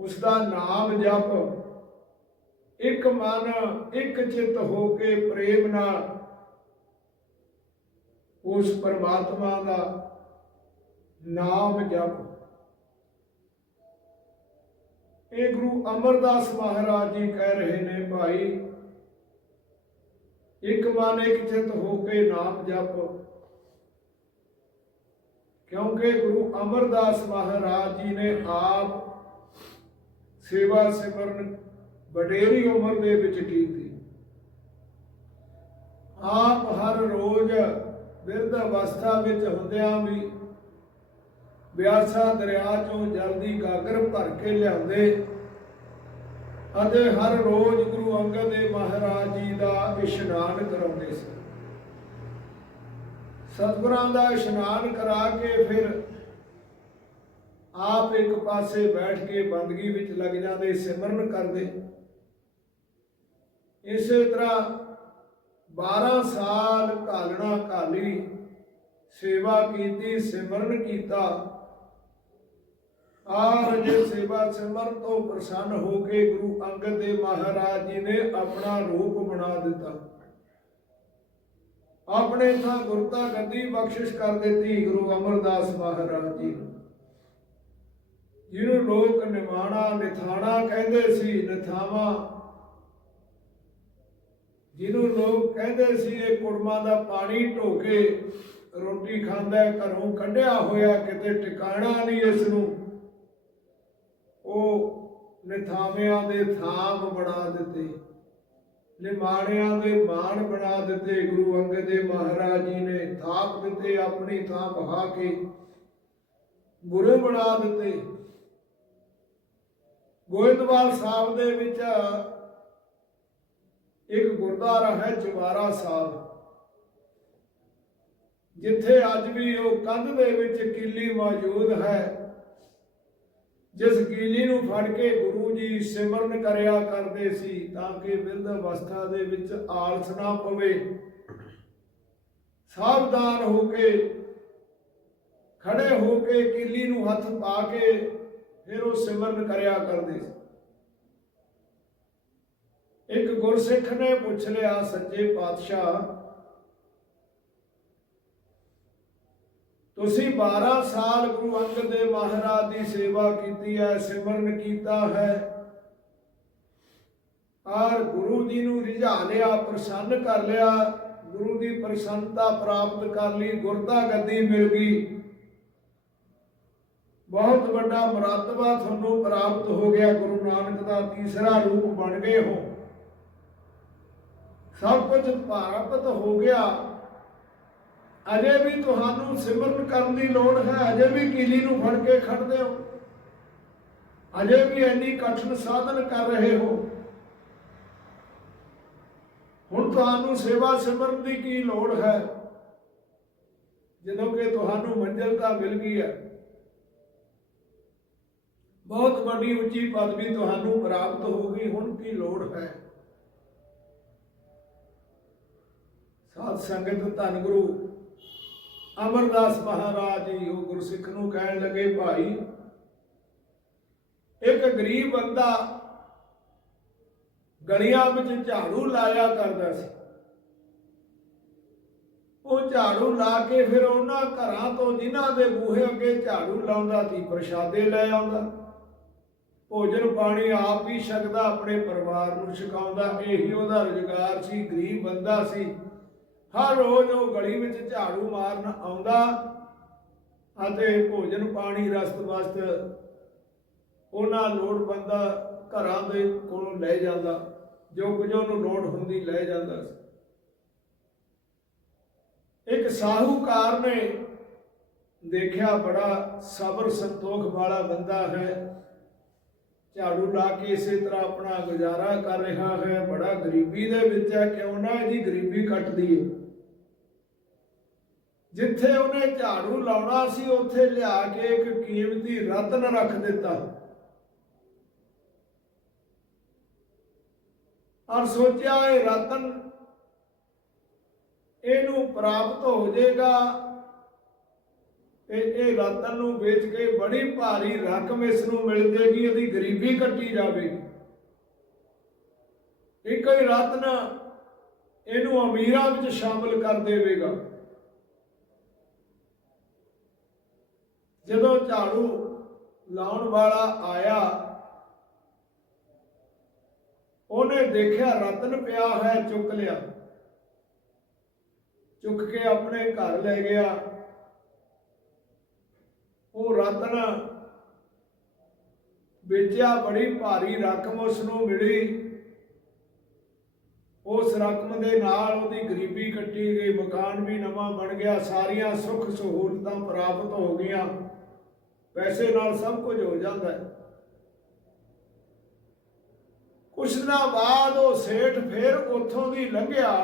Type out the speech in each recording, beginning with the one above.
ਉਸ ਦਾ ਨਾਮ ਜਪ। ਇੱਕ ਮਨ, ਇੱਕ ਚਿੱਤ ਹੋ ਕੇ ਪ੍ਰੇਮ ਨਾਲ ਉਸ ਪਰਮਾਤਮਾ ਦਾ ਨਾਮ ਜਪ। ਇਹ ਗੁਰੂ ਅਮਰਦਾਸ ਮਹਾਰਾਜ ਜੀ ਕਹਿ ਰਹੇ ਨੇ, ਭਾਈ, ਇੱਕ ਮਨ, ਇੱਕ ਚਿੱਤ ਹੋ ਕੇ ਨਾਮ ਜਪ। ਕਿਉਂਕਿ ਗੁਰੂ ਅਮਰਦਾਸ ਮਹਾਰਾਜ ਜੀ ਨੇ ਆਪ ਸੇਵਾ ਸਿਮਰਨ ਵਡੇਰੀ ਉਮਰ ਦੇ ਵਿੱਚ ਕੀਤੀ। ਆਪ ਹਰ ਰੋਜ਼ ਬਿਰਧ ਅਵਸਥਾ ਵਿੱਚ ਹੁੰਦਿਆਂ ਵੀ ਬਿਆਸਾ ਦਰਿਆ ਚੋਂ ਜਲਦੀ ਗਾਗਰ ਭਰ ਕੇ ਲਿਆਉਂਦੇ ਅਤੇ ਹਰ ਰੋਜ਼ ਗੁਰੂ ਅੰਗਦ ਦੇਵ ਮਹਾਰਾਜ ਜੀ ਦਾ ਇਸ਼ਨਾਨ ਕਰਾਉਂਦੇ ਸੀ ਸਤਿਗੁਰਾਂ ਦਾ ਇਸ਼ਨਾਨ ਕਰਾ ਕੇ ਫਿਰ ਆਪ ਇੱਕ ਪਾਸੇ ਬੈਠ ਕੇ ਬੰਦਗੀ ਵਿੱਚ ਲੱਗ ਜਾਂਦੇ, ਸਿਮਰਨ ਕਰਦੇ। ਇਸੇ ਤਰ੍ਹਾਂ 12 ਸਾਲ ਕਾਲਣਾ ਘਾਲੀ, ਸੇਵਾ ਕੀਤੀ, ਸਿਮਰਨ ਕੀਤਾ। ਆਰ ਜੇ ਸੇਵਾ ਸਿਮਰਨ ਤੋਂ ਪ੍ਰਸੰਨ ਹੋ ਕੇ ਗੁਰੂ ਅੰਗਦ ਦੇਵ ਮਹਾਰਾਜ ਜੀ ਨੇ ਆਪਣਾ ਰੂਪ ਬਣਾ ਦਿੱਤਾ। ਆਪਣੇ ਥਾਂ ਗੁਰਤਾ ਗੱਦੀ ਬਖਸ਼ਿਸ਼ ਕਰ ਦਿੱਤੀ ਗੁਰੂ ਅਮਰਦਾਸ ਮਹਾਰਾਜ ਜੀ ਨੂੰ। ਜਿਹਨੂੰ ਲੋਕ ਨਿਮਾਣਾ, ਨਿਥਾਣਾ ਕਹਿੰਦੇ ਸੀ, ਨਿਥਾਵਾ। ਜਿਹਨੂੰ ਲੋਕ ਕਹਿੰਦੇ ਸੀ, ਇਹ ਕੁੜਮਾਂ ਦਾ ਪਾਣੀ ਢੋ ਕੇ ਰੋਟੀ ਖਾਂਦਾ, ਘਰੋਂ ਕੱਢਿਆ ਹੋਇਆ, ਕਿਤੇ ਟਿਕਾਣਾ ਨਹੀਂ ਇਸ ਨੂੰ ਉਹ ਨਿਥਾਵਿਆਂ ਦੇ ਥਾਮ ਬਣਾ ਦਿੱਤੇ। ਨਿਮਾਣਿਆਂ ਦੇ ਮਾਣ ਬਣਾ ਦਿੱਤੇ। ਗੁਰੂ ਅੰਗਦ ਦੇਵ ਮਹਾਰਾਜ ਜੀ ਨੇ ਥਾਪ ਦਿੱਤੇ, ਆਪਣੀ ਥਾਂ ਬਹਾ ਕੇ ਗੁਰੂ ਬਣਾ ਦਿੱਤੇ। ਗੋਇੰਦਵਾਲ ਸਾਹਿਬ ਦੇ ਵਿੱਚ ਇੱਕ ਗੁਰਦੁਆਰਾ ਹੈ ਚਵਾਰਾ ਸਾਹਿਬ, ਜਿੱਥੇ ਅੱਜ ਵੀ ਉਹ ਕੰਧ ਦੇ ਵਿੱਚ ਕੀਲੀ ਮੌਜੂਦ ਹੈ, ਜਿਸ ਕੀਲੀ ਨੂੰ ਫੜ ਕੇ ਗੁਰੂ ਜੀ ਸਿਮਰਨ ਕਰਿਆ ਕਰਦੇ ਸੀ ਤਾਂ ਕਿ ਬਿਰਧ ਅਵਸਥਾ ਦੇ ਵਿੱਚ ਆਲਸ ਨਾ ਪਵੇ। ਸਾਵਧਾਨ ਹੋ ਕੇ, ਖੜੇ ਹੋ ਕੇ ਕੀਲੀ ਨੂੰ ਹੱਥ ਪਾ ਕੇ ਫਿਰ ਉਹ ਸਿਮਰਨ ਕਰਿਆ ਕਰਦੇ ਸੀ। ਇੱਕ ਗੁਰਸਿੱਖ ਨੇ ਪੁੱਛ ਲਿਆ, ਸੱਚੇ ਪਾਤਸ਼ਾਹ, ਤੁਸੀਂ 12 ਸਾਲ ਗੁਰੂ ਅੰਗਦ ਦੇਵ ਮਹਾਰਾਜ ਦੀ ਸੇਵਾ ਕੀਤੀ ਹੈ, ਸਿਮਰਨ ਕੀਤਾ ਹੈ। ਔਰ ਗੁਰੂ ਜੀ ਨੂੰ ਰਿਝਾ ਲਿਆ, ਪ੍ਰਸੰਨ ਕਰ ਲਿਆ, ਗੁਰੂ ਦੀ ਪ੍ਰਸੰਨਤਾ ਪ੍ਰਾਪਤ ਕਰ ਲਈ ਗੁਰਦਾ ਗੱਦੀ ਮਿਲ ਗਈ। ਬਹੁਤ ਵੱਡਾ ਮਰਤਬਾ ਤੁਹਾਨੂੰ ਪ੍ਰਾਪਤ ਹੋ ਗਿਆ, ਗੁਰੂ ਨਾਨਕ ਦਾ ਤੀਸਰਾ ਰੂਪ ਬਣ ਗਏ ਹੋ। ਸਭ ਕੁਝ ਪ੍ਰਾਪਤ ਹੋ ਗਿਆ। ਅਜੇ ਵੀ ਤੁਹਾਨੂੰ ਸਿਮਰਨ ਕਰਨ ਦੀ ਲੋੜ ਹੈ, ਅਜੇ ਵੀ ਕੀਲੀ ਨੂੰ ਫੜ ਕੇ ਖੜਦੇ ਹੋ। ਅਜੇ ਵੀ ਇੰਨੀ ਕਠਿਨ ਸਾਧਨ ਕਰ ਰਹੇ ਹੋ। ਹੁਣ ਤੁਹਾਨੂੰ ਸੇਵਾ ਸਿਮਰਨ ਦੀ ਕੀ ਲੋੜ ਹੈ? ਜਦੋਂ ਕਿ ਤੁਹਾਨੂੰ ਮੰਜ਼ਿਲ ਤਾਂ ਮਿਲ ਗਈ ਹੈ। ਬਹੁਤ ਵੱਡੀ ਉੱਚੀ ਪਦਵੀ ਤੁਹਾਨੂੰ ਪ੍ਰਾਪਤ ਹੋ ਗਈ ਹੁਣ ਕੀ ਲੋੜ ਹੈ? ਸਾਧ ਸੰਗਤ, ਧੰਨ ਗੁਰੂ ਅਮਰਦਾਸ ਮਹਾਰਾਜ ਜੀ, ਉਹ ਗੁਰਸਿੱਖ ਨੂੰ ਕਹਿਣ ਲੱਗੇ, ਭਾਈ, ਇੱਕ ਗਰੀਬ ਬੰਦਾ ਗਲੀਆਂ ਵਿੱਚ ਝਾੜੂ ਲਾਇਆ ਕਰਦਾ ਸੀ। ਉਹ ਝਾੜੂ ਲਾ ਕੇ ਫਿਰ ਉਹਨਾਂ ਘਰਾਂ ਤੋਂ ਜਿਨ੍ਹਾਂ ਦੇ ਬੂਹੇ ਅੱਗੇ ਝਾੜੂ ਲਾਉਂਦਾ ਸੀ, ਪ੍ਰਸ਼ਾਦੇ ਲੈ ਆਉਂਦਾ। ਭੋਜਨ ਪਾਣੀ ਆਪ ਹੀ ਛਕਦਾ, ਆਪਣੇ ਪਰਿਵਾਰ ਨੂੰ ਛਕਾਉਂਦਾ। ਇਹੀ ਉਹਦਾ ਰੁਜ਼ਗਾਰ ਸੀ, ਗਰੀਬ ਬੰਦਾ ਸੀ। ਹਰ ਰੋਜ਼ ਉਹ ਗਲੀ ਵਿੱਚ ਝਾੜੂ ਮਾਰਨ ਆਉਂਦਾ ਅਤੇ ਭੋਜਨ ਪਾਣੀ ਰਸਤ ਵਸਤ ਉਹਨਾਂ ਲੋੜਵੰਦਾ ਘਰਾਂ ਦੇ ਕੋਲੋਂ ਲੈ ਜਾਂਦਾ। ਜੋ ਕੁਝ ਉਹਨੂੰ ਲੋੜ ਹੁੰਦੀ ਲੈ ਜਾਂਦਾ ਸੀ। ਇੱਕ ਸਾਹੂਕਾਰ ਨੇ ਦੇਖਿਆ ਬੜਾ ਸਬਰ ਸੰਤੋਖ ਵਾਲਾ ਬੰਦਾ ਹੈ। ਝਾੜੂ ਲਾ ਕੇ ਇਸੇ ਤਰ੍ਹਾਂ ਆਪਣਾ ਗੁਜ਼ਾਰਾ ਕਰ ਰਿਹਾ ਹੈ। ਬੜਾ ਗਰੀਬੀ ਦੇ ਵਿੱਚ ਹੈ, ਕਿਉਂ ਨਾ ਇਹਦੀ ਗਰੀਬੀ ਕੱਟ ਦਈਏ। ਜਿੱਥੇ ਉਹਨੇ ਝਾੜੂ ਲਾਉਣਾ ਸੀ, ਉੱਥੇ ਲਿਆ ਕੇ ਇੱਕ ਕੀਮਤੀ ਰਤਨ ਰੱਖ ਦਿੱਤਾ। ਔਰ ਸੋਚਿਆ ਇਹ ਰਤਨ ਇਹਨੂੰ ਪ੍ਰਾਪਤ ਹੋ ਜਾਏਗਾ। ਇਹ ਇਹ ਰਤਨ ਨੂੰ ਵੇਚ ਕੇ ਬੜੀ ਭਾਰੀ ਰਕਮ ਇਸ ਨੂੰ ਮਿਲ ਜੇਗੀ, ਇਹਦੀ ਗਰੀਬੀ ਕੱਟੀ ਜਾਵੇਗੀ ਇਹ ਕੋਈ ਰਤਨ ਇਹਨੂੰ ਅਮੀਰਾਂ ਵਿੱਚ ਸ਼ਾਮਲ ਕਰ ਦੇਵੇਗਾ। ਜਦੋਂ ਝਾੜੂ ਲਾਉਣ ਵਾਲਾ ਆਇਆ, ਉਹਨੇ ਦੇਖਿਆ ਰਤਨ ਪਿਆ ਹੈ ਚੁੱਕ ਲਿਆ। ਚੁੱਕ ਕੇ ਆਪਣੇ ਘਰ ਲੈ ਗਿਆ। ਉਹ ਰਤਨ ਵੇਚਿਆ ਬੜੀ ਭਾਰੀ ਰਕਮ ਉਸ ਨੂੰ ਮਿਲੀ। ਉਸ ਰਕਮ ਦੇ ਨਾਲ ਉਹਦੀ ਗਰੀਬੀ ਕੱਟੀ ਗਈ, ਮਕਾਨ ਵੀ ਨਵਾਂ ਬਣ ਗਿਆ, ਸਾਰੀਆਂ ਸੁੱਖ ਸਹੂਲਤਾਂ ਪ੍ਰਾਪਤ ਹੋ ਗਈਆਂ। ਪੈਸੇ ਨਾਲ ਸਭ ਕੁਝ ਹੋ ਜਾਂਦਾ ਹੈ। ਕੁਛ ਦਿਨਾਂ ਬਾਅਦ ਉਹ ਸੇਠ ਫੇਰ ਉੱਥੋਂ ਦੀ ਲੰਘਿਆ।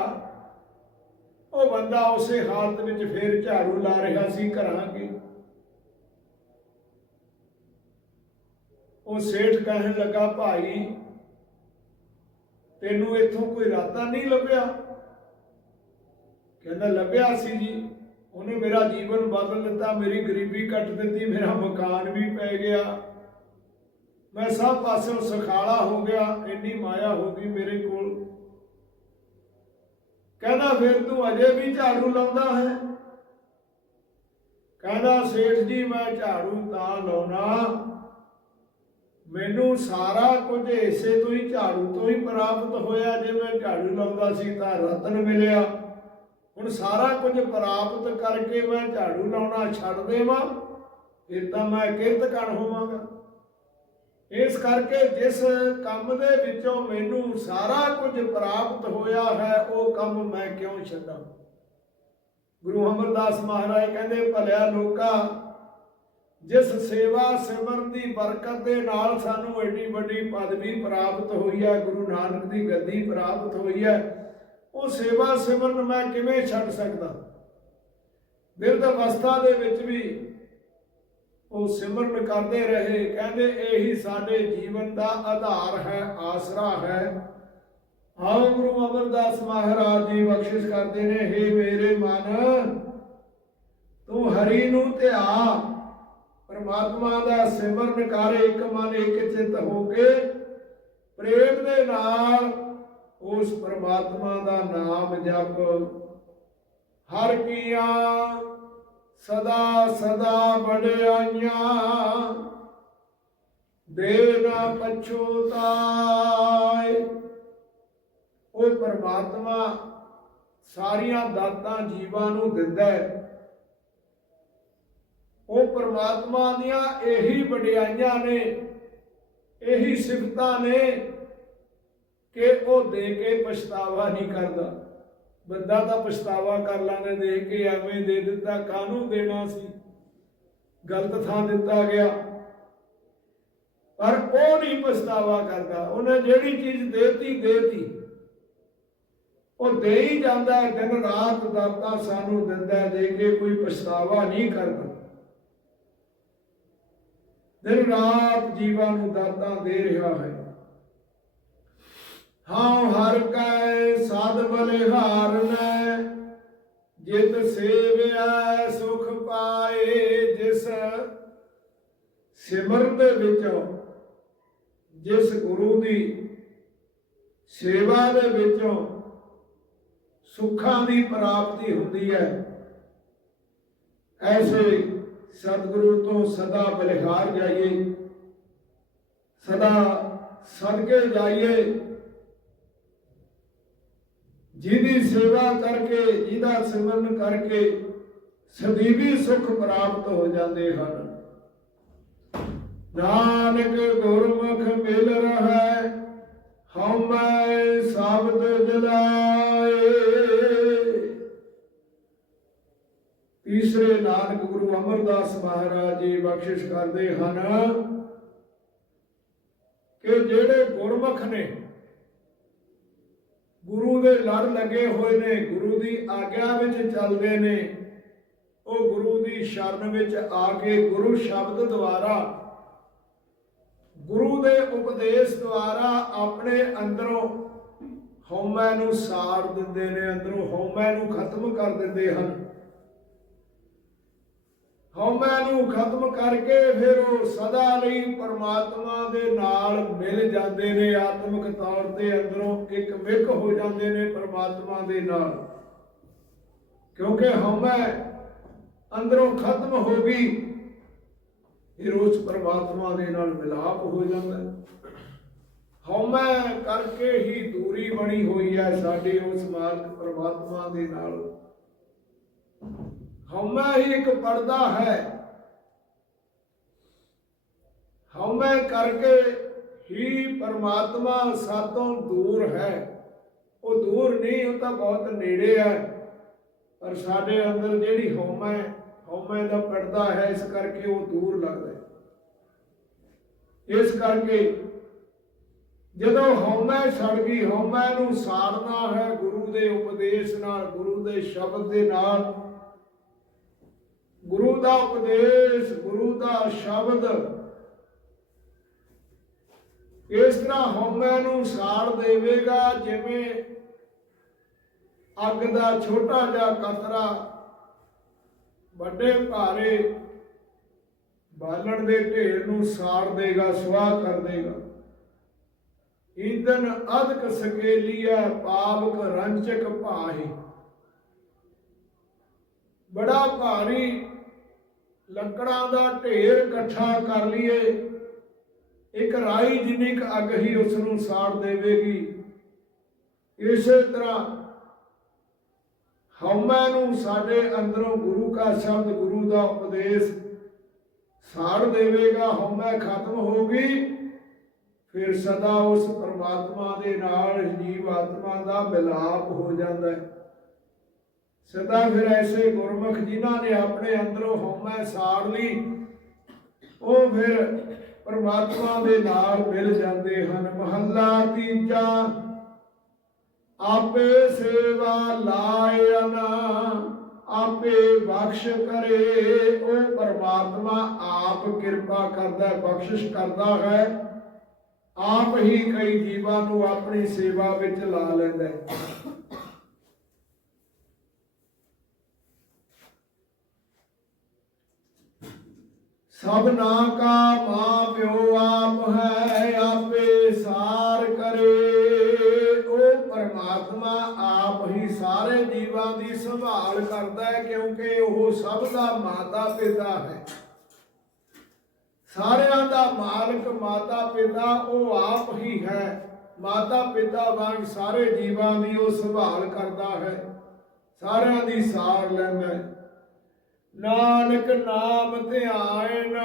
ਉਹ ਬੰਦਾ ਉਸੇ ਹਾਲਤ ਵਿੱਚ ਫੇਰ ਝਾੜੂ ਲਾ ਰਿਹਾ ਸੀ ਘਰਾਂ ਕੀ ਉਹ ਸੇਠ ਕਹਿਣ ਲੱਗਾ, ਭਾਈ, ਤੈਨੂੰ ਇੱਥੋਂ ਕੋਈ ਰਾਤਾ ਨਹੀਂ ਲੱਭਿਆ? ਕਹਿੰਦਾ, ਲੱਭਿਆ ਸੀ ਜੀ। ਉਹਨੇ ਮੇਰਾ ਜੀਵਨ ਬਦਲ ਦਿੱਤਾ, ਮੇਰੀ ਗਰੀਬੀ ਕੱਟ ਦਿੱਤੀ, ਮੇਰਾ ਮਕਾਨ ਵੀ ਪੈ ਗਿਆ। ਮੈਂ ਸਭ ਪਾਸਿਓਂ ਸਖਾਲਾ ਹੋ ਗਿਆ, ਇੰਨੀ ਮਾਇਆ ਹੋ ਗਈ ਮੇਰੇ ਕੋਲ। ਕਹਿੰਦਾ, ਫਿਰ ਤੂੰ ਅਜੇ ਵੀ ਝਾੜੂ ਲਾਉਂਦਾ ਹੈ? ਕਹਿੰਦਾ, ਸੇਠ ਜੀ, ਮੈਂ ਝਾੜੂ ਤਾਂ ਲਾਉਣਾ। ਮੈਨੂੰ ਸਾਰਾ ਕੁਝ ਇਸੇ ਤੋਂ ਹੀ, ਝਾੜੂ ਤੋਂ ਹੀ ਪ੍ਰਾਪਤ ਹੋਇਆ। ਜੇ ਮੈਂ ਝਾੜੂ ਲਾਉਂਦਾ ਸੀ ਤਾਂ ਰਤਨ ਮਿਲਿਆ। ਹੁਣ ਸਾਰਾ ਕੁਝ ਪ੍ਰਾਪਤ ਕਰਕੇ ਮੈਂ ਝਾੜੂ ਲਾਉਣਾ ਛੱਡ ਦੇਵਾਂ ਫਿਰ ਤਾਂ ਮੈਂ ਕਿਰਤਕਣ ਹੋਵਾਂਗਾ। ਇਸ ਕਰਕੇ ਜਿਸ ਕੰਮ ਦੇ ਵਿੱਚੋਂ ਮੈਨੂੰ ਸਾਰਾ ਕੁਝ ਪ੍ਰਾਪਤ ਹੋਇਆ ਹੈ, ਉਹ ਕੰਮ ਮੈਂ ਕਿਉਂ ਛੱਡਾਂ? ਗੁਰੂ ਅਮਰਦਾਸ ਮਹਾਰਾਜ ਕਹਿੰਦੇ, ਭਲਿਆ ਲੋਕਾਂ ਜਿਸ ਸੇਵਾ ਸਿਮਰਨ ਦੀ ਬਰਕਤ ਦੇ ਨਾਲ ਸਾਨੂੰ ਐਡੀ ਵੱਡੀ ਪਦਵੀ ਪ੍ਰਾਪਤ ਹੋਈ ਹੈ, ਗੁਰੂ ਨਾਨਕ ਦੀ ਗੱਦੀ ਪ੍ਰਾਪਤ ਹੋਈ ਹੈ, ਉਹ ਸੇਵਾ ਸਿਮਰਨ ਮੈਂ ਕਿਵੇਂ ਛੱਡ ਸਕਦਾ? ਬਿਰਧ ਅਵਸਥਾ ਦੇ ਵਿੱਚ ਵੀ ਉਹ ਸਿਮਰਨ ਕਰਦੇ ਰਹੇ, ਕਹਿੰਦੇ ਇਹੀ ਸਾਡੇ ਜੀਵਨ ਦਾ ਆਧਾਰ ਹੈ, ਆਸਰਾ ਹੈ। ਆਓ ਗੁਰੂ ਅਮਰਦਾਸ ਮਹਾਰਾਜ ਜੀ ਬਖਸ਼ਿਸ਼ ਕਰਦੇ ਨੇ हे ਮੇਰੇ ਮਨ, ਤੂੰ ਹਰੀ ਨੂੰ ਧਿਆ। ਪਰਮਾਤਮਾ ਦਾ ਸਿਮਰਨ ਕਰ ਇੱਕ ਮਨ ਇੱਕ ਚਿੱਤ ਹੋ ਕੇ ਪ੍ਰੇਮ ਦੇ ਨਾਲ ਉਸ ਪਰਮਾਤਮਾ ਦਾ ਨਾਮ ਜਪ। ਹਰ ਕੀਆਂ ਸਦਾ ਸਦਾ ਬੜਾਈਆਂ ਦੇ ਨਾ ਪਛੋਤਾਏ ਉਹ ਪਰਮਾਤਮਾ ਸਾਰੀਆਂ ਦਾਤਾਂ ਜੀਵਾਂ ਨੂੰ ਦਿੰਦਾ ਹੈ। ਉਹ ਪ੍ਰਮਾਤਮਾ ਦੀਆਂ ਇਹੀ ਵਡਿਆਈਆਂ ਨੇ, ਇਹੀ ਸਿਫਤਾਂ ਨੇ ਕਿ ਉਹ ਦੇ ਕੇ ਪਛਤਾਵਾ ਨਹੀਂ ਕਰਦਾ। ਬੰਦਾ ਤਾਂ ਪਛਤਾਵਾ ਕਰ ਲਾਂਦੇ, ਦੇ ਕੇ ਐਵੇਂ ਦੇ ਦਿੱਤਾ, ਕਾਹਨੂੰ ਦੇਣਾ ਸੀ? ਗਲਤ ਥਾਂ ਦਿੱਤਾ ਗਿਆ। ਪਰ ਉਹ ਨਹੀਂ ਪਛਤਾਵਾ ਕਰਦਾ। ਉਹਨੇ ਜਿਹੜੀ ਚੀਜ਼ ਦੇਤੀ ਦੇਤੀ। ਉਹ ਦੇ ਹੀ ਜਾਂਦਾ ਦਿਨ ਰਾਤ ਦਾਤਾ ਸਾਨੂੰ ਦਿੰਦਾ ਦੇ ਕੇ ਕੋਈ ਪਛਤਾਵਾ ਨਹੀਂ ਕਰਦਾ। ਦਿਨ ਰਾਤ ਜੀਵਾਂ ਨੂੰ ਦਾਤਾਂ ਦੇ ਰਿਹਾ ਹੈ। ਹਾਂ, ਹਰ ਕੈ ਸਾਧ ਬਲਿਹਾਰਨੈ ਜਿਤ ਸੇਵਿਆ ਸੁਖ ਪਾਏ ਜਿਸ ਸਿਮਰਨ ਦੇ ਵਿੱਚੋਂ, ਜਿਸ ਗੁਰੂ ਦੀ ਸੇਵਾ ਦੇ ਵਿੱਚੋਂ ਸੁੱਖਾਂ ਦੀ ਪ੍ਰਾਪਤੀ ਹੁੰਦੀ ਹੈ। ਐਸੇ ਸਤਿਗੁਰੂ ਤੋਂ ਸਦਾ ਬਲਿਹਾਰ ਜਾਈਏ, ਸਦਾ ਸਦਕੇ ਜਾਈਏ। ਜਿਹਦੀ ਸੇਵਾ ਕਰਕੇ, ਜਿਹਦਾ ਸਿਮਰਨ ਕਰਕੇ ਸਦੀਵੀ ਸੁਖ ਪ੍ਰਾਪਤ ਹੋ ਜਾਂਦੇ ਹਨ। ਨਾਨਕ ਗੁਰਮੁਖ ਮਿਲ ਰਹਾ, ਹਉਮੈ ਸ਼ਬਦ ਜਲਾਏ ਤੀਸਰੇ ਨਾਨਕ ਗੁਰੂ ਅਮਰਦਾਸ ਮਹਾਰਾਜ ਜੀ ਬਖਸ਼ਿਸ਼ ਕਰਦੇ ਹਨ ਕਿ ਜਿਹੜੇ ਗੁਰਮੁਖ ਨੇ, ਗੁਰੂ ਦੇ ਲੜ ਲੱਗੇ ਹੋਏ ਨੇ, ਗੁਰੂ ਦੀ ਆਗਿਆ ਵਿੱਚ ਚੱਲਦੇ ਨੇ, ਉਹ ਗੁਰੂ ਦੀ ਸ਼ਰਨ ਵਿੱਚ ਆ ਕੇ ਗੁਰੂ ਸ਼ਬਦ ਦੁਆਰਾ, ਗੁਰੂ ਦੇ ਉਪਦੇਸ਼ ਦੁਆਰਾ ਆਪਣੇ ਅੰਦਰੋਂ ਹਉਮੈ ਨੂੰ ਸਾੜ ਦਿੰਦੇ ਨੇ, ਅੰਦਰੋਂ ਹਉਮੈ ਨੂੰ ਖਤਮ ਕਰ ਦਿੰਦੇ ਹਨ। ਹਉਮੈ ਨੂੰ ਖਤਮ ਕਰਕੇ ਫਿਰ ਉਹ ਸਦਾ ਲਈ ਪਰਮਾਤਮਾ ਦੇ ਨਾਲ ਮਿਲ ਜਾਂਦੇ ਨੇ। ਆਤਮਿਕ ਤੌਰ ਤੇ ਅੰਦਰੋਂ ਇੱਕ ਮਿਕ ਹੋ ਜਾਂਦੇ ਨੇ ਪਰਮਾਤਮਾ ਦੇ ਨਾਲ। ਕਿਉਂਕਿ ਹਉਮੈ ਅੰਦਰੋਂ ਖਤਮ ਹੋ ਗਈ ਇਹ ਉਸ ਪਰਮਾਤਮਾ ਦੇ ਨਾਲ ਮਿਲਾਪ ਹੋ ਜਾਂਦਾ। ਹੈ ਹਉਮੈ ਕਰਕੇ ਹੀ ਦੂਰੀ ਬਣੀ ਹੋਈ ਹੈ ਸਾਡੇ ਉਸ ਮਾਲਕ ਪਰਮਾਤਮਾ ਦੇ ਨਾਲ। ਹਉਮੈ ਹੀ ਇੱਕ ਪਰਦਾ ਹੈ। ਹਉਮੈ ਕਰਕੇ ਹੀ ਪਰਮਾਤਮਾ ਸਾਤੋਂ ਦੂਰ ਹੈ। ਉਹ ਦੂਰ ਨਹੀਂ, ਉਹ ਤਾਂ ਬਹੁਤ ਨੇੜੇ ਹੈ। ਪਰ ਸਾਡੇ ਅੰਦਰ ਜਿਹੜੀ ਹਉਮੈ ਹਉਮੈ ਦਾ ਪਰਦਾ ਹੈ, ਇਸ ਕਰਕੇ ਉਹ ਦੂਰ ਲੱਗਦਾ ਹੈ। ਇਸ ਕਰਕੇ ਜਦੋਂ ਹਉਮੈ ਛੜ ਗਈ, ਹਉਮੈ ਨੂੰ ਸਾੜਨਾ ਹੈ ਗੁਰੂ ਦੇ ਉਪਦੇਸ਼ ਨਾਲ, ਗੁਰੂ ਦੇ ਸ਼ਬਦ ਦੇ ਨਾਲ। ਗੁਰੂ ਦਾ ਉਪਦੇਸ਼, ਗੁਰੂ ਦਾ ਸ਼ਬਦ। ਇਸ ਤਰ੍ਹਾਂ ਹਉਮੈ ਨੂੰ ਸਾੜ ਦੇਵੇਗਾ, ਜਿਵੇਂ ਅੱਗ ਦਾ ਛੋਟਾ ਜਿਹਾ ਕਤਰਾ ਵੱਡੇ ਭਾਰੇ ਬਾਲਣ ਦੇ ਢੇਰ ਨੂੰ ਸਾੜ ਦੇਗਾ ਸਵਾਹ ਕਰ ਦੇਗਾ। ਈਂਦਨ ਅਧਕ ਸਕੇਲੀਆ, ਪਾਵਕ ਰੰਚਕ ਭਾਹੀ। ਬੜਾ ਭਾਰੀ ਲੱਕੜਾਂ ਦਾ ਢੇਰ ਇਕੱਠਾ ਕਰ ਲਈਏ। ਇੱਕ ਰਾਈ ਜਿੰਨੀ ਕੁ ਅੱਗ ਹੀ ਉਸ ਨੂੰ ਸਾੜ ਦੇਵੇਗੀ। ਇਸੇ ਤਰ੍ਹਾਂ ਹਉਮੈ ਨੂੰ ਸਾਡੇ ਅੰਦਰੋਂ ਗੁਰੂ ਦਾ ਸ਼ਬਦ, ਗੁਰੂ ਦਾ ਉਪਦੇਸ਼ ਸਾੜ ਦੇਵੇਗਾ। ਹਉਮੈ ਖਤਮ ਹੋ ਗਈ, ਫਿਰ ਸਦਾ ਉਸ ਪਰਮਾਤਮਾ ਦੇ ਨਾਲ ਜੀਵ ਆਤਮਾ ਦਾ ਮਿਲਾਪ ਹੋ ਜਾਂਦਾ ਹੈ। ਸਿੱਧਾ ਫਿਰ ਐਸੇ ਗੁਰਮੁਖ ਜਿਨ੍ਹਾਂ ਨੇ ਆਪਣੇ ਅੰਦਰੋਂ ਹਉਮੈ ਸਾੜ ਲਈ ਉਹ ਫਿਰ ਪਰਮਾਤਮਾ ਦੇ ਨਾਲ ਮਿਲ ਜਾਂਦੇ ਹਨ। ਮਹੱਲਾ ਤੀਜਾ ਆਪੇ ਸੇਵਾ ਲਾਇਨ ਆਪੇ ਬਖਸ਼ ਕਰੇ। ਉਹ ਪਰਮਾਤਮਾ ਆਪ ਕਿਰਪਾ ਕਰਦਾ ਹੈ, ਬਖਸ਼ਿਸ਼ ਕਰਦਾ ਹੈ। ਆਪ ਹੀ ਕਈ ਜੀਵਾਂ ਨੂੰ ਆਪਣੀ ਸੇਵਾ ਵਿੱਚ ਲਾ ਲੈਂਦਾ ਹੈ। ਸਭਨਾ ਕਾ ਮਾਂ ਪਿਓ ਆਪ ਹੈ, ਆਪੇ ਸਾਰ ਕਰੇ। ਉਹ ਪਰਮਾਤਮਾ ਆਪ ਹੀ ਸਾਰੇ ਜੀਵਾਂ ਦੀ ਸੰਭਾਲ ਕਰਦਾ ਹੈ, ਕਿਉਂਕਿ ਉਹ ਸਭ ਦਾ ਮਾਤਾ ਪਿਤਾ ਹੈ। ਸਾਰਿਆਂ ਦਾ ਮਾਲਕ ਮਾਤਾ ਪਿਤਾ, ਉਹ ਆਪ ਹੀ ਹੈ। ਮਾਤਾ ਪਿਤਾ ਵਾਂਗ ਸਾਰੇ ਜੀਵਾਂ ਦੀ ਉਹ ਸੰਭਾਲ ਕਰਦਾ ਹੈ। ਸਾਰਿਆਂ ਦੀ ਸਾਰ ਲੈਂਦਾ ਹੈ। ਨਾਨਕ ਨਾਮ ਧਿਆਇਨ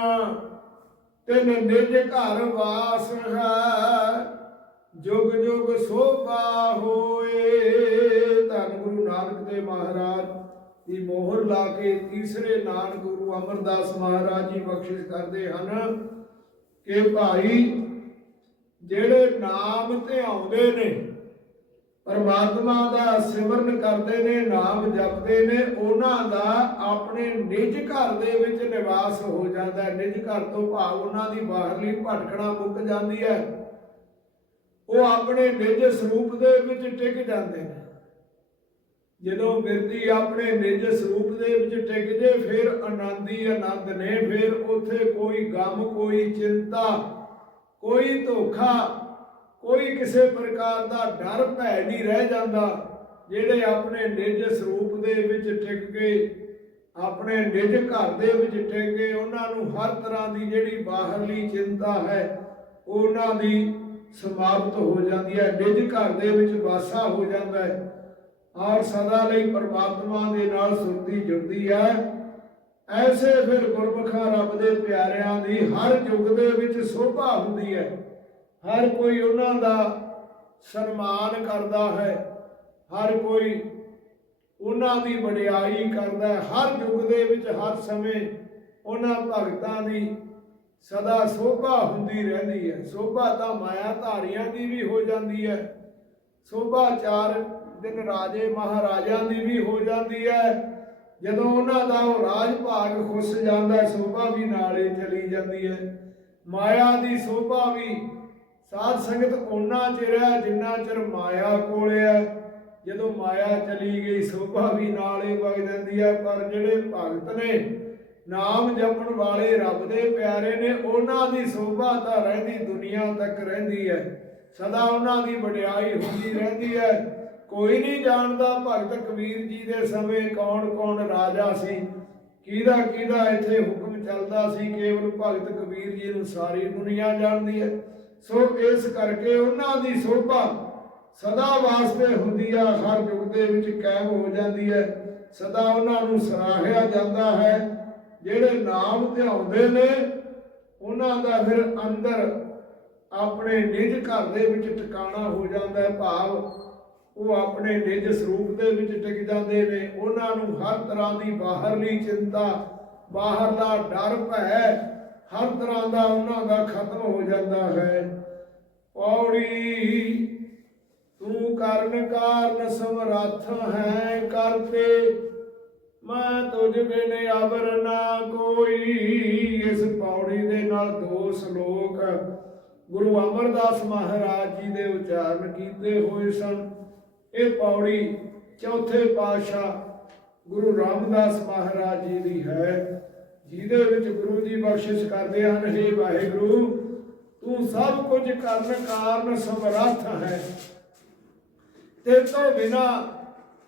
ਤਿਨ ਨਿਜ ਘਰ ਵਾਸ ਹੈ। ਜੁਗ ਜੁਗ ਸੋਭਾ ਹੋਏ। ਧੰਨ ਗੁਰੂ ਨਾਨਕ ਦੇਵ ਮਹਾਰਾਜ ਦੀ ਮੋਹਰ ਲਾ ਕੇ ਤੀਸਰੇ ਨਾਨਕ ਗੁਰੂ ਅਮਰਦਾਸ ਮਹਾਰਾਜ ਜੀ ਬਖਸ਼ਿਸ਼ ਕਰਦੇ ਹਨ ਕਿ ਭਾਈ, ਜਿਹੜੇ ਨਾਮ ਤੇ ਆਉਂਦੇ ਨੇ ਪਰਮਾਤਮਾ ਦਾ ਸਿਮਰਨ ਕਰਦੇ ਨੇ, ਨਾਮ ਜਪਦੇ ਨੇ, ਉਹਨਾਂ ਦਾ ਆਪਣੇ ਨਿਜ ਘਰ ਦੇ ਵਿੱਚ ਨਿਵਾਸ ਹੋ ਜਾਂਦਾ ਹੈ। ਨਿਜ ਘਰ ਤੋਂ ਭਾਵ ਉਹਨਾਂ ਦੀ ਬਾਹਰਲੀ ਭਟਕਣਾ ਮੁੱਕ ਜਾਂਦੀ ਹੈ। ਉਹ ਆਪਣੇ ਨਿਜ ਸਰੂਪ ਦੇ ਵਿੱਚ ਟਿਕ ਜਾਂਦੇ ਨੇ। ਜਦੋਂ ਬਿਰਤੀ ਆਪਣੇ ਨਿਜ ਸਰੂਪ ਦੇ ਵਿੱਚ ਟਿਕ ਜੇ, ਫਿਰ ਆਨੰਦ ਆਨੰਦ ਨੇ, ਫਿਰ ਉੱਥੇ ਕੋਈ ਗਮ, ਕੋਈ ਚਿੰਤਾ, ਕੋਈ ਧੋਖਾ ਕੋਈ ਕਿਸੇ ਪ੍ਰਕਾਰ ਦਾ ਡਰ ਭੈ ਨਹੀਂ ਰਹਿ ਜਾਂਦਾ ਜਿਹੜੇ ਆਪਣੇ ਨਿਜ ਸਰੂਪ ਦੇ ਵਿੱਚ ਟਿਕ ਕੇ, ਆਪਣੇ ਨਿਜ ਘਰ ਦੇ ਵਿੱਚ ਟਿਕ ਕੇ ਉਹਨਾਂ ਨੂੰ ਹਰ ਤਰ੍ਹਾਂ ਦੀ ਜਿਹੜੀ ਬਾਹਰਲੀ ਚਿੰਤਾ ਹੈ, ਉਹਨਾਂ ਦੀ ਸਮਾਪਤ ਹੋ ਜਾਂਦੀ ਹੈ, ਨਿਜ ਘਰ ਦੇ ਵਿੱਚ ਵਾਸਾ ਹੋ ਜਾਂਦਾ ਹੈ ਔਰ ਸਦਾ ਲਈ ਪਰਮਾਤਮਾ ਦੇ ਨਾਲ ਸੁਰਤੀ ਜੁੜਦੀ ਹੈ। ਐਸੇ ਫਿਰ ਗੁਰਮੁਖਾਂ ਰੱਬ ਦੇ ਪਿਆਰਿਆਂ ਦੀ ਹਰ ਯੁੱਗ ਦੇ ਵਿੱਚ ਸੋਭਾ ਹੁੰਦੀ ਹੈ। ਹਰ ਕੋਈ ਉਹਨਾਂ ਦਾ ਸਨਮਾਨ ਕਰਦਾ ਹੈ, ਹਰ ਕੋਈ ਉਹਨਾਂ ਦੀ ਵਡਿਆਈ ਕਰਦਾ ਹੈ, ਹਰ ਯੁੱਗ ਦੇ ਵਿੱਚ, ਹਰ ਸਮੇਂ ਉਹਨਾਂ ਭਗਤਾਂ ਦੀ ਸਦਾ ਸੋਭਾ ਹੁੰਦੀ ਰਹਿੰਦੀ ਹੈ। ਸੋਭਾ ਤਾਂ ਮਾਇਆ ਧਾਰੀਆਂ ਦੀ ਵੀ ਹੋ ਜਾਂਦੀ ਹੈ ਸੋਭਾ ਚਾਰ ਦਿਨ ਰਾਜੇ ਮਹਾਰਾਜਿਆਂ ਦੀ ਵੀ ਹੋ ਜਾਂਦੀ ਹੈ। ਜਦੋਂ ਉਹਨਾਂ ਦਾ ਉਹ ਰਾਜ ਭਾਗ ਖੁੱਸ ਜਾਂਦਾ ਸੋਭਾ ਵੀ ਨਾਲੇ ਚਲੀ ਜਾਂਦੀ ਹੈ। ਮਾਇਆ ਦੀ ਸੋਭਾ ਵੀ ਸਾਧ ਸੰਗਤ ਉਹਨਾਂ ਚਿਰ ਹੈ ਜਿੰਨਾ ਚਿਰ ਮਾਇਆ ਕੋਲ ਹੈ ਜਦੋਂ ਮਾਇਆ ਚਲੀ ਗਈ, ਸੋਭਾ ਵੀ ਨਾਲੇ ਵਗ ਜਾਂਦੀ ਹੈ ਪਰ ਜਿਹੜੇ ਭਗਤ ਨੇ ਨਾਮ ਜਪਣ ਵਾਲੇ ਰੱਬ ਦੇ ਪਿਆਰੇ ਨੇ, ਉਹਨਾਂ ਦੀ ਸੋਭਾ ਤਾਂ ਰਹਿੰਦੀ ਦੁਨੀਆ ਤੱਕ ਰਹਿੰਦੀ ਹੈ। ਸਦਾ ਉਹਨਾਂ ਦੀ ਵਡਿਆਈ ਹੁੰਦੀ ਰਹਿੰਦੀ ਹੈ। ਕੋਈ ਨਹੀਂ ਜਾਣਦਾ ਭਗਤ ਕਬੀਰ ਜੀ ਦੇ ਸਮੇਂ ਕੌਣ ਕੌਣ ਰਾਜਾ ਸੀ, ਕਿਹਦਾ ਕਿਹਦਾ ਇੱਥੇ ਹੁਕਮ ਚੱਲਦਾ ਸੀ। ਕੇਵਲ ਭਗਤ ਕਬੀਰ ਜੀ ਨੂੰ ਸਾਰੀ ਦੁਨੀਆ ਜਾਣਦੀ ਹੈ। ਸੋ ਇਸ ਕਰਕੇ ਉਹਨਾਂ ਦੀ ਸੋਭਾ ਸਦਾ ਵਾਸਤੇ ਹੁੰਦੀ ਆ, ਹਰ ਯੁੱਗ ਦੇ ਵਿੱਚ ਕਾਇਮ ਹੋ ਜਾਂਦੀ ਹੈ। ਸਦਾ ਉਹਨਾਂ ਨੂੰ ਸਰਾਹਿਆ ਜਾਂਦਾ ਹੈ। ਜਿਹੜੇ ਨਾਮ ਧਿਆਉਂਦੇ ਨੇ, ਉਹਨਾਂ ਦਾ ਫਿਰ ਅੰਦਰ ਆਪਣੇ ਨਿਜ ਘਰ ਦੇ ਵਿੱਚ ਟਿਕਾਣਾ ਹੋ ਜਾਂਦਾ ਹੈ। ਭਾਵ ਉਹ ਆਪਣੇ ਨਿਜ ਸਰੂਪ ਦੇ ਵਿੱਚ ਟਿਕ ਜਾਂਦੇ ਨੇ। ਉਹਨਾਂ ਨੂੰ ਹਰ ਤਰ੍ਹਾਂ ਦੀ ਬਾਹਰਲੀ ਚਿੰਤਾ, ਬਾਹਰਲਾ ਡਰ, ਭੈ ਹਰ ਤਰ੍ਹਾਂ ਦਾ ਉਹਨਾਂ ਦਾ ਖਤਮ ਹੋ ਜਾਂਦਾ ਹੈ। ਪੌੜੀ, ਤੂੰ ਕਰਨ ਕਾਰਨ ਸਮਰੱਥ ਹੈ ਕਰਤੇ ਮੈਂ ਤੁਝ ਬਿਨ ਅਬਰ ਨਾ ਕੋਈ। ਇਸ ਪੌੜੀ ਦੇ ਨਾਲ ਦੋ ਸ਼ਲੋਕ ਗੁਰੂ ਅਮਰਦਾਸ ਮਹਾਰਾਜ ਜੀ ਦੇ ਉਚਾਰਨ ਕੀਤੇ ਹੋਏ ਸਨ। ਇਹ ਪੌੜੀ ਚੌਥੇ ਪਾਤਸ਼ਾਹ ਗੁਰੂ ਰਾਮਦਾਸ ਮਹਾਰਾਜ ਜੀ ਦੀ ਹੈ। ਜਿਹਦੇ ਵਿੱਚ ਗੁਰੂ ਜੀ ਬਖਸ਼ਿਸ਼ ਕਰਦੇ ਹਨ हे ਵਾਹਿਗੁਰੂ, ਤੂੰ ਸਭ ਕੁਝ ਕਰਨ ਕਾਰਨ ਸਮਰੱਥ ਹੈ। ਤੇ ਤੋਂ ਬਿਨਾ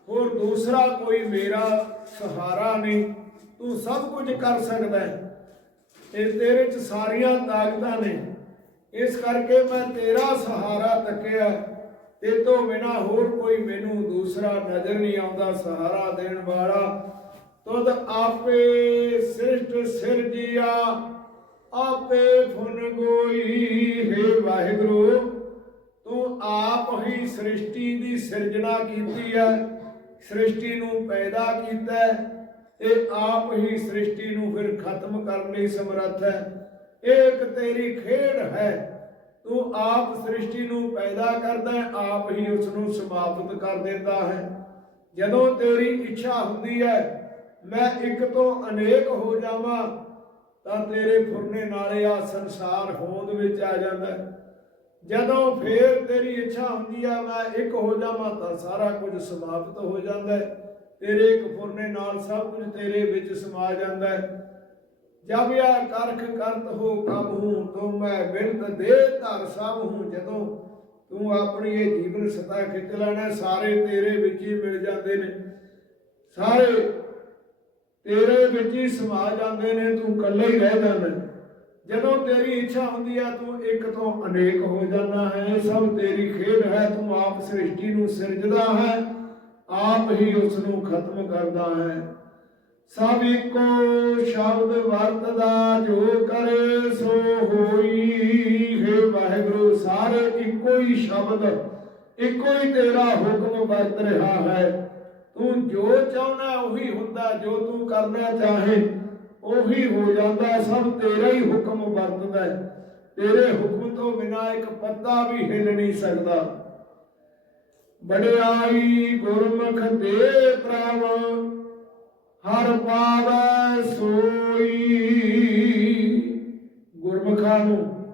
ਹੋਰ ਦੂਸਰਾ ਕੋਈ ਮੇਰਾ ਸਹਾਰਾ ਨਹੀਂ। ਤੂੰ ਸਭ ਕੁਝ ਕਰ ਸਕਦਾ ਹੈ। ਤੇ ਤੇਰੇ ਚ ਸਾਰੀਆਂ ਤਾਕਤਾਂ ਨੇ। ਇਸ ਕਰਕੇ ਮੈਂ ਤੇਰਾ ਸਹਾਰਾ ਤੱਕਿਆ। ਤੇ ਤੋਂ ਬਿਨਾ ਹੋਰ ਕੋਈ ਮੈਨੂੰ ਦੂਸਰਾ ਨਜ਼ਰ ਨਹੀਂ ਆਉਂਦਾ, ਸਹਾਰਾ ਦੇਣ ਵਾਲਾ ਤੁਧ ਆਪੇ ਸ੍ਰਿਸ਼ਟ ਸਿਰਜਿਆ ਆਪੇ ਫੁਨ ਗੋਈ ਹੈ ਵਾਹਿਗੁਰੂ। ਤੂੰ ਆਪ ਹੀ ਸ੍ਰਿਸ਼ਟੀ ਦੀ ਸਿਰਜਣਾ ਕੀਤੀ ਹੈ ਸ੍ਰਿਸ਼ਟੀ ਨੂੰ ਪੈਦਾ ਕੀਤਾ ਤੇ ਆਪ ਹੀ ਸ੍ਰਿਸ਼ਟੀ ਨੂੰ ਫਿਰ ਖਤਮ ਕਰਨ ਲਈ ਸਮਰੱਥ ਹੈ ਇਹ ਇੱਕ ਤੇਰੀ ਖੇਡ ਹੈ, ਤੂੰ ਆਪ ਸ੍ਰਿਸ਼ਟੀ ਨੂੰ ਪੈਦਾ ਕਰਦਾ ਹੈ ਆਪ ਹੀ ਉਸ ਨੂੰ ਸਮਾਪਤ ਕਰ ਦਿੰਦਾ ਹੈ। ਜਦੋਂ ਤੇਰੀ ਇੱਛਾ ਹੁੰਦੀ ਹੈ ਮੈਂ ਇੱਕ ਤੋਂ ਅਨੇਕ ਹੋ ਜਾਵਾਂ, ਤਾਂ ਤੇਰੇ ਫੁਰਨੇ ਨਾਲੇ ਆ ਸੰਸਾਰ ਹੋਂਦ ਵਿੱਚ ਆ ਜਾਂਦਾ ਜਦੋਂ ਫੇਰ ਤੇਰੀ ਇੱਛਾ ਹੁੰਦੀ ਆ, ਮੈਂ ਇੱਕ ਹੋ ਜਾਵਾਂ, ਤਾਂ ਸਾਰਾ ਕੁਝ ਸਮਾਪਤ ਹੋ ਜਾਂਦਾ ਤੇਰੇ ਇੱਕ ਫੁਰਨੇ ਨਾਲ ਸਭ ਕੁਝ ਤੇਰੇ ਵਿੱਚ ਸਮਾ ਜਾਂਦਾ ਹੈ। ਜਬ ਯਾ ਕਰਖ ਕਰਤ ਹੋ ਕਬ ਹੂੰ, ਤੋ ਮੈਂ ਬਿਰਤ ਦੇ ਧਰ ਸਭ ਹੂੰ। ਜਦੋਂ ਤੂੰ ਆਪਣੀ ਇਹ ਜੀਵਨ ਸਤਾ ਖਿੱਚ ਲੈਣਾ, ਸਾਰੇ ਤੇਰੇ ਵਿੱਚ ਹੀ ਮਿਲ ਜਾਂਦੇ ਨੇ। ਸਾਰੇ ਤੇਰੇ ਵਿੱਚ ਹੀ ਸਮਾ ਜਾਂਦੇ ਨੇ, ਤੂੰ ਇਕੱਲਾ ਹੀ ਰਹਿ ਜਾਂਦਾ ਜਦੋਂ ਤੇਰੀ ਇੱਛਾ ਹੁੰਦੀ ਹੈ ਤੂੰ ਇੱਕ ਤੋਂ ਅਨੇਕ ਹੋ ਜਾਂਦਾ ਹੈ। ਸਭ ਤੇਰੀ ਖੇਡ ਹੈ, ਤੂੰ ਆਪ ਸ੍ਰਿਸ਼ਟੀ ਨੂੰ ਸਿਰਜਦਾ ਹੈ, ਆਪ ਹੀ ਉਸ ਨੂੰ ਖਤਮ ਕਰਦਾ ਹੈ। ਸਭ ਇੱਕੋ ਸ਼ਬਦ ਵਰਤਦਾ, ਜੋ ਕਰੇ, ਸੋ ਹੋਈ ਹੈ। ਵਾਹਿਗੁਰੂ, ਸਾਰੇ ਇੱਕੋ ਹੀ ਸ਼ਬਦ, ਇੱਕੋ ਹੀ ਤੇਰਾ ਹੁਕਮ ਵਰਤ ਰਿਹਾ ਹੈ। ਤੂੰ ਜੋ ਚਾਹਨਾ ਉਹੀ ਹੁੰਦਾ, ਜੋ ਤੂੰ ਕਰਨਾ ਚਾਹੇ, ਉਹੀ ਹੋ ਜਾਂਦਾ, ਸਭ ਤੇਰਾ ਹੀ ਹੁਕਮ ਵਰਤਦਾ ਹੈ। ਤੇਰੇ ਹੁਕਮ ਤੋਂ ਬਿਨਾ ਇੱਕ ਪੱਤਾ ਵੀ ਹਿੱਲ ਨਹੀਂ ਸਕਦਾ। ਬੜਾਈ ਗੁਰਮੁਖ ਦੇ ਪ੍ਰਭ, ਹਰ ਪਾਵੈ ਸੋਈ। ਗੁਰਮੁਖਾਂ ਨੂੰ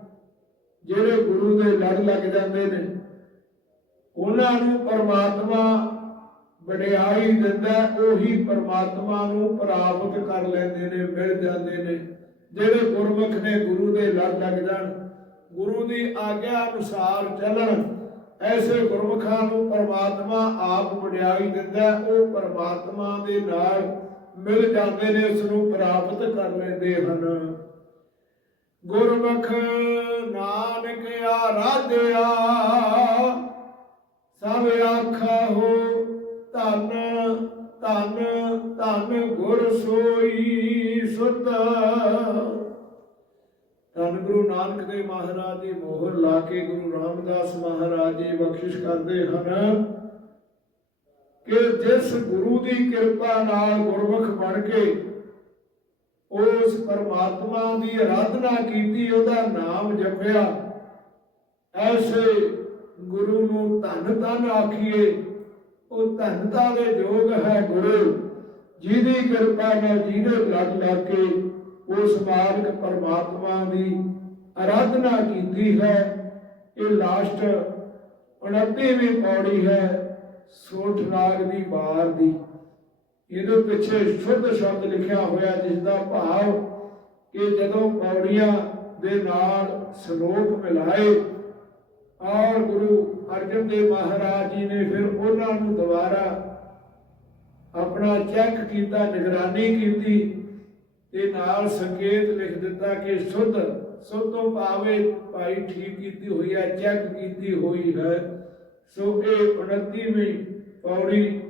ਜਿਹੜੇ ਗੁਰੂ ਦੇ ਲੜ ਲੱਗ ਜਾਂਦੇ ਨੇ, ਉਹਨਾਂ ਨੂੰ ਪਰਮਾਤਮਾ ਵਡਿਆਈ ਦਿੰਦਾ ਉਹੀ ਪਰਮਾਤਮਾ ਨੂੰ ਪ੍ਰਾਪਤ ਕਰ ਲੈਂਦੇ ਨੇ, ਮਿਲ ਜਾਂਦੇ ਨੇ। ਜਿਹੜੇ ਗੁਰਮੁਖ ਨੇ ਗੁਰੂ ਦੇ ਲੜ ਲੱਗ ਜਾਣ, ਗੁਰੂ ਦੀ ਆਗਿਆ ਅਨੁਸਾਰ ਚੱਲਣ, ਐਸੇ ਗੁਰਮੁਖਾਂ ਨੂੰ ਪਰਮਾਤਮਾ ਆਪ ਵਡਿਆਈ ਦਿੰਦਾ ਉਹ ਪਰਮਾਤਮਾ ਦੇ ਨਾਲ ਮਿਲ ਜਾਂਦੇ ਨੇ, ਉਸ ਨੂੰ ਪ੍ਰਾਪਤ ਕਰ ਲੈਂਦੇ ਹਨ। ਗੁਰਮੁਖ ਨਾਨਕ ਆਰਾਧਿਆ, ਸਭ ਆਖਾ ਹੋ ਧਨ ਧਨ ਧਨ ਗੁਰ ਸੋਈ ਸੁਤ। ਧੰਨ ਗੁਰੂ ਨਾਨਕ ਦੇਵ ਮਹਾਰਾਜ ਦੀ ਮੋਹਰ ਲਾ ਕੇ ਗੁਰੂ ਰਾਮਦਾਸ ਮਹਾਰਾਜ ਜੀ ਬਖਸ਼ਿਸ਼ ਕਰਦੇ ਹਨ ਕਿ ਜਿਸ ਗੁਰੂ ਦੀ ਕਿਰਪਾ ਨਾਲ ਗੁਰਮੁਖ ਬਣ ਕੇ ਉਸ ਪਰਮਾਤਮਾ ਦੀ ਆਰਾਧਨਾ ਕੀਤੀ, ਉਹਦਾ ਨਾਮ ਜਪਿਆ, ਐਸੇ ਗੁਰੂ ਨੂੰ ਧੰਨ ਧੰਨ ਆਖੀਏ। ਉਹ ਧੰਨਤਾ ਦੇ ਯੋਗ ਹੈ ਗੁਰੂ, ਜਿਹਦੀ ਕਿਰਪਾ ਨਾਲ ਜਿਹਦੇ ਲੜ ਲੱਗ ਕੇ ਉਸ ਮਾਰਗ ਪਰਮਾਤਮਾ ਦੀ ਆਰਾਧਨਾ ਕੀਤੀ ਹੈ। ਇਹ ਲਾਸਟ 29ਵੀਂ ਪੌੜੀ ਹੈ ਸੋਠ ਰਾਗ ਦੀ ਬਾਰ ਦੀ। ਇਹਦੇ ਪਿੱਛੇ ਸ਼ੁੱਧ ਸ਼ਬਦ ਲਿਖਿਆ ਹੋਇਆ ਜਿਸ ਦਾ ਭਾਵ ਕਿ ਜਦੋਂ ਪੌੜੀਆਂ ਦੇ ਨਾਲ ਸ਼ਲੋਕ ਮਿਲਾਏ ਔਰ ਗੁਰੂ ਅਰਜਨ ਦੇਵ ਮਹਾਰਾਜ ਜੀ ਨੇ ਫਿਰ ਉਹਨਾਂ ਨੂੰ ਦੁਬਾਰਾ ਆਪਣਾ ਚੈੱਕ ਕੀਤਾ, ਨਿਗਰਾਨੀ ਕੀਤੀ ਤੇ ਨਾਲ ਸੰਕੇਤ ਲਿਖ ਦਿੱਤਾ ਕਿ ਸ਼ੁੱਧ, ਸੁੱਧ ਤੋਂ ਭਾਵੇਂ ਭਾਈ ਠੀਕ ਕੀਤੀ ਹੋਈ ਹੈ, ਚੈੱਕ ਕੀਤੀ ਹੋਈ ਹੈ। ਸੋ ਇਹ 29ਵੀਂ ਪੌੜੀ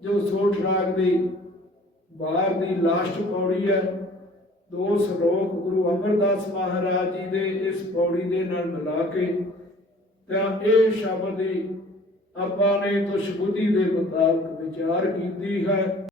ਜੋ ਸੋਠ ਰਾਗ ਦੀ ਬਾਹਰ ਦੀ ਲਾਸਟ ਪੌੜੀ ਹੈ, ਦੋ ਸ਼ਲੋਕ ਗੁਰੂ ਅਮਰਦਾਸ ਮਹਾਰਾਜ ਜੀ ਦੇ ਇਸ ਪੌੜੀ ਦੇ ਨਾਲ ਮਿਲਾ ਕੇ ਤਾਂ ਇਹ ਸ਼ਬਦ ਦੀ ਆਪਾਂ ਨੇ ਤੁਸ਼ ਦੇ ਮੁਤਾਬਕ ਵਿਚਾਰ ਕੀਤੀ ਹੈ।